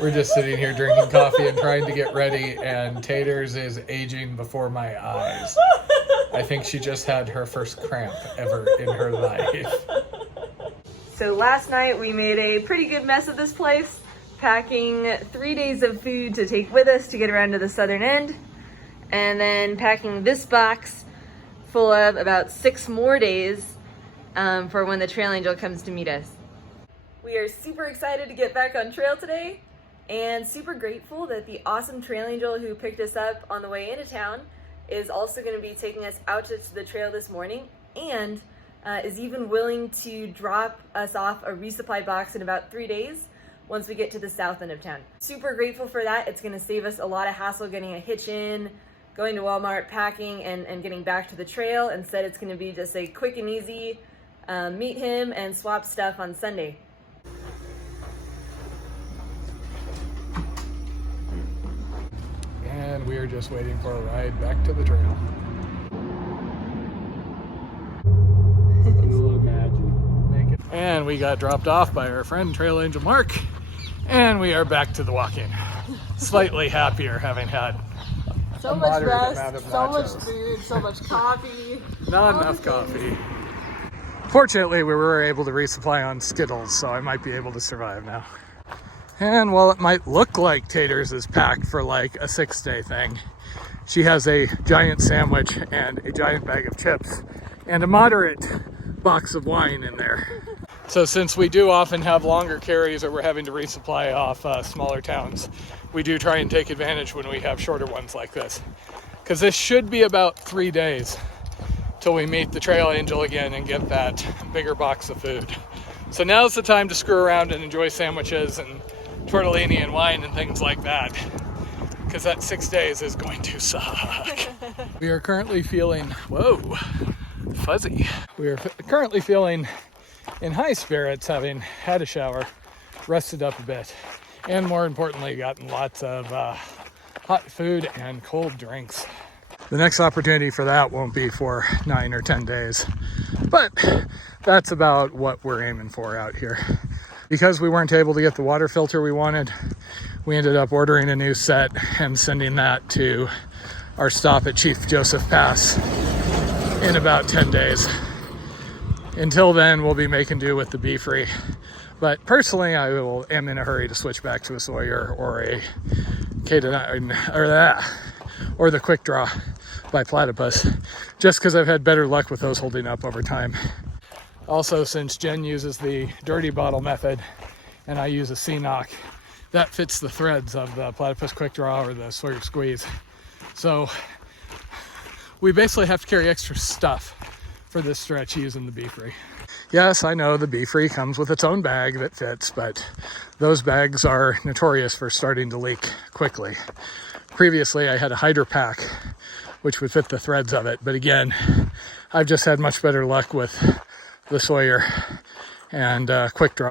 We're just sitting here drinking coffee and trying to get ready, and Taters is aging before my eyes. I think she just had her first cramp ever in her life. So last night we made a pretty good mess of this place, packing 3 days of food to take with us to get around to the southern end, and then packing this box full of about 6 more days for when the trail angel comes to meet us. We are super excited to get back on trail today, and super grateful that the awesome trail angel who picked us up on the way into town is also going to be taking us out to the trail this morning, and is even willing to drop us off a resupply box in about 3 days once we get to the south end of town. Super grateful for that. It's going to save us a lot of hassle getting a hitch in, going to Walmart, packing, and getting back to the trail. Instead, it's going to be just a quick and easy meet him and swap stuff on Sunday. And we are just waiting for a ride back to the trail. And we got dropped off by our friend Trail Angel Mark, and we are back to the walk-in. Slightly happier, having had So much rest, so much food, so much coffee. Not enough coffee. Fortunately, we were able to resupply on Skittles, so I might be able to survive now. And while it might look like Taters is packed for like a 6-day thing, she has a giant sandwich and a giant bag of chips and a moderate box of wine in there. So since we do often have longer carries or we're having to resupply off smaller towns, we do try and take advantage when we have shorter ones like this. Because this should be about 3 days till we meet the trail angel again and get that bigger box of food. So now's the time to screw around and enjoy sandwiches and tortellini and wine and things like that, because that 6 days is going to suck. We are currently feeling, whoa, fuzzy. We are currently feeling in high spirits, having had a shower, rested up a bit, and more importantly, gotten lots of hot food and cold drinks. The next opportunity for that won't be for 9 or 10 days, but that's about what we're aiming for out here. Because we weren't able to get the water filter we wanted, we ended up ordering a new set and sending that to our stop at Chief Joseph Pass in about 10 days. Until then, we'll be making do with the Be Free. But personally, I am in a hurry to switch back to a Sawyer or a K9 or the Quick Draw by Platypus, just because I've had better luck with those holding up over time. Also, since Jen uses the dirty bottle method and I use a C-Knock, that fits the threads of the Platypus Quick Draw or the Sawyer Squeeze. So we basically have to carry extra stuff for this stretch using the Be Free. Yes, I know the Be Free comes with its own bag that fits, but those bags are notorious for starting to leak quickly. Previously, I had a Hydro Pack, which would fit the threads of it, but again, I've just had much better luck with the Sawyer and Quick Draw.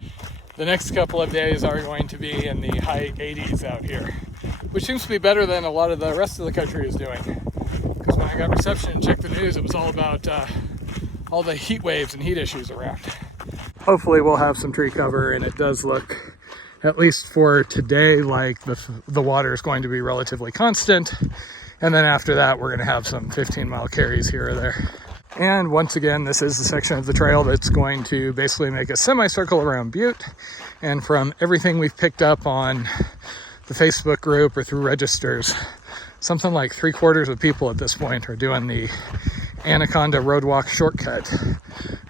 The next couple of days are going to be in the high 80s out here, which seems to be better than a lot of the rest of the country is doing. Because when I got reception and checked the news, it was all about all the heat waves and heat issues around. Hopefully we'll have some tree cover, and it does look, at least for today, like the water is going to be relatively constant. And then after that, we're going to have some 15-mile carries here or there. And once again, this is the section of the trail that's going to basically make a semicircle around Butte. And from everything we've picked up on the Facebook group or through registers, something like 3/4 of people at this point are doing the Anaconda Roadwalk shortcut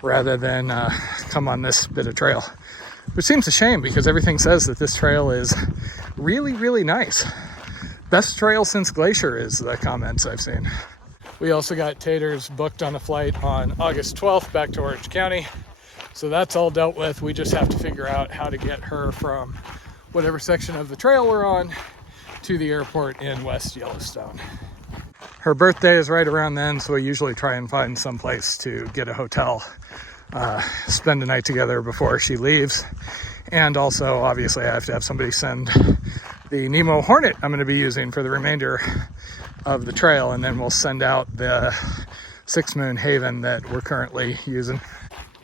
rather than come on this bit of trail. Which seems a shame, because everything says that this trail is really, really nice. Best trail since Glacier is the comments I've seen. We also got Taters booked on a flight on August 12th back to Orange County. So that's all dealt with. We just have to figure out how to get her from whatever section of the trail we're on to the airport in West Yellowstone. Her birthday is right around then, so we usually try and find some place to get a hotel, spend a night together before she leaves. And also, obviously, I have to have somebody send the Nemo Hornet I'm going to be using for the remainder of the trail, and then we'll send out the 6 Moon Haven that we're currently using.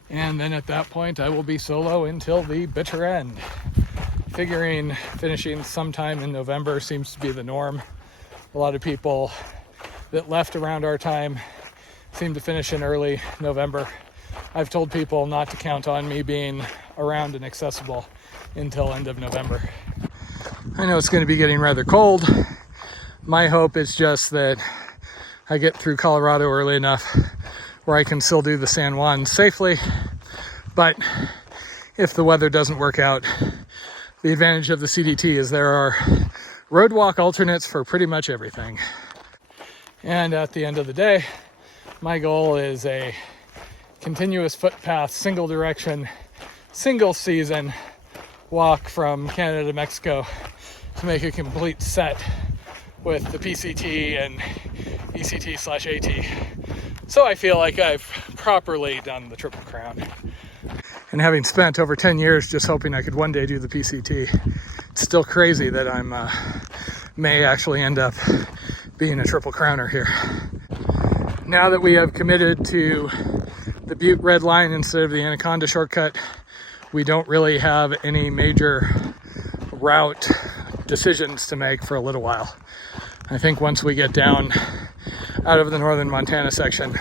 And then at that point, I will be solo until the bitter end. figuring finishing sometime in November seems to be the norm. A lot of people that left around our time seem to finish in early November. I've told people not to count on me being around and accessible until end of November. I know it's going to be getting rather cold. My hope is just that I get through Colorado early enough where I can still do the San Juan safely. But if the weather doesn't work out, the advantage of the CDT is there are roadwalk alternates for pretty much everything. And at the end of the day, my goal is a continuous footpath, single direction, single season walk from Canada to Mexico to make a complete set with the PCT and ECT/AT. So I feel like I've properly done the Triple Crown. And having spent over 10 years just hoping I could one day do the PCT, it's still crazy that I'm may actually end up being a Triple Crowner here. Now that we have committed to the Butte Red Line instead of the Anaconda shortcut, we don't really have any major route decisions to make for a little while. I think once we get down out of the northern Montana section,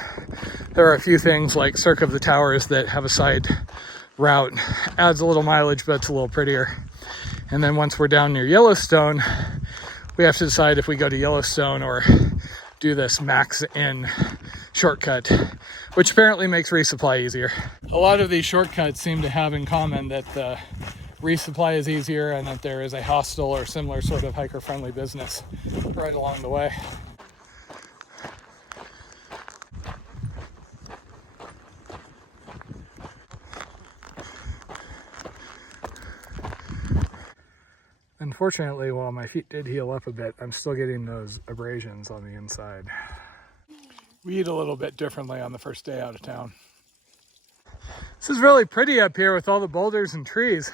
there are a few things like Cirque of the Towers that have a side route. Adds a little mileage, but it's a little prettier. And then once we're down near Yellowstone, we have to decide if we go to Yellowstone or do this max in shortcut, which apparently makes resupply easier. A lot of these shortcuts seem to have in common that the resupply is easier and that there is a hostel or similar sort of hiker-friendly business right along the way. Unfortunately, while my feet did heal up a bit, I'm still getting those abrasions on the inside. We eat a little bit differently on the first day out of town. This is really pretty up here with all the boulders and trees.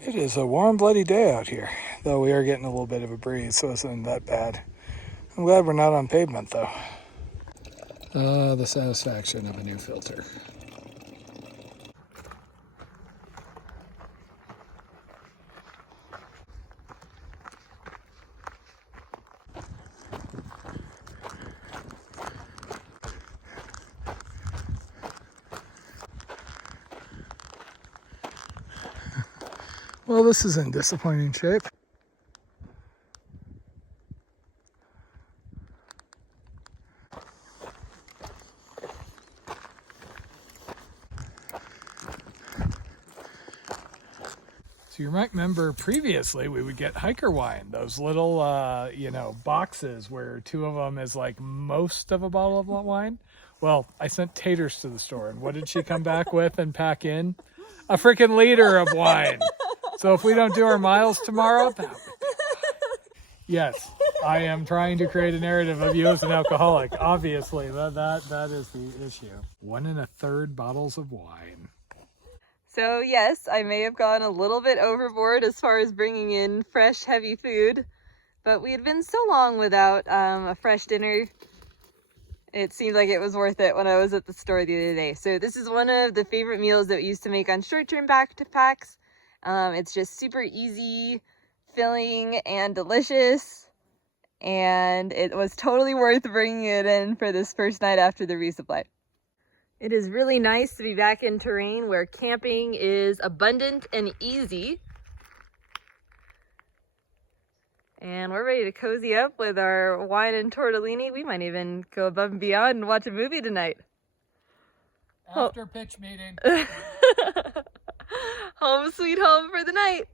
It is a warm, bloody day out here, though we are getting a little bit of a breeze, so it isn't that bad. I'm glad we're not on pavement, though. The satisfaction of a new filter. Well, this is in disappointing shape. So you might remember previously we would get hiker wine, those little, boxes where two of them is like most of a bottle of wine. Well, I sent taters to the store, and what did she come back with and pack in? A freaking liter of wine. So if we don't do our miles tomorrow, that would be yes, I am trying to create a narrative of you as an alcoholic. Obviously, that is the issue. 1 1/3 bottles of wine. So yes, I may have gone a little bit overboard as far as bringing in fresh, heavy food, but we had been so long without a fresh dinner, it seemed like it was worth it when I was at the store the other day. So this is one of the favorite meals that we used to make on short-term backpacks. It's just super easy, filling, and delicious, and it was totally worth bringing it in for this first night after the resupply. It is really nice to be back in terrain where camping is abundant and easy. And we're ready to cozy up with our wine and tortellini. We might even go above and beyond and watch a movie tonight. After pitch meeting. Home sweet home for the night.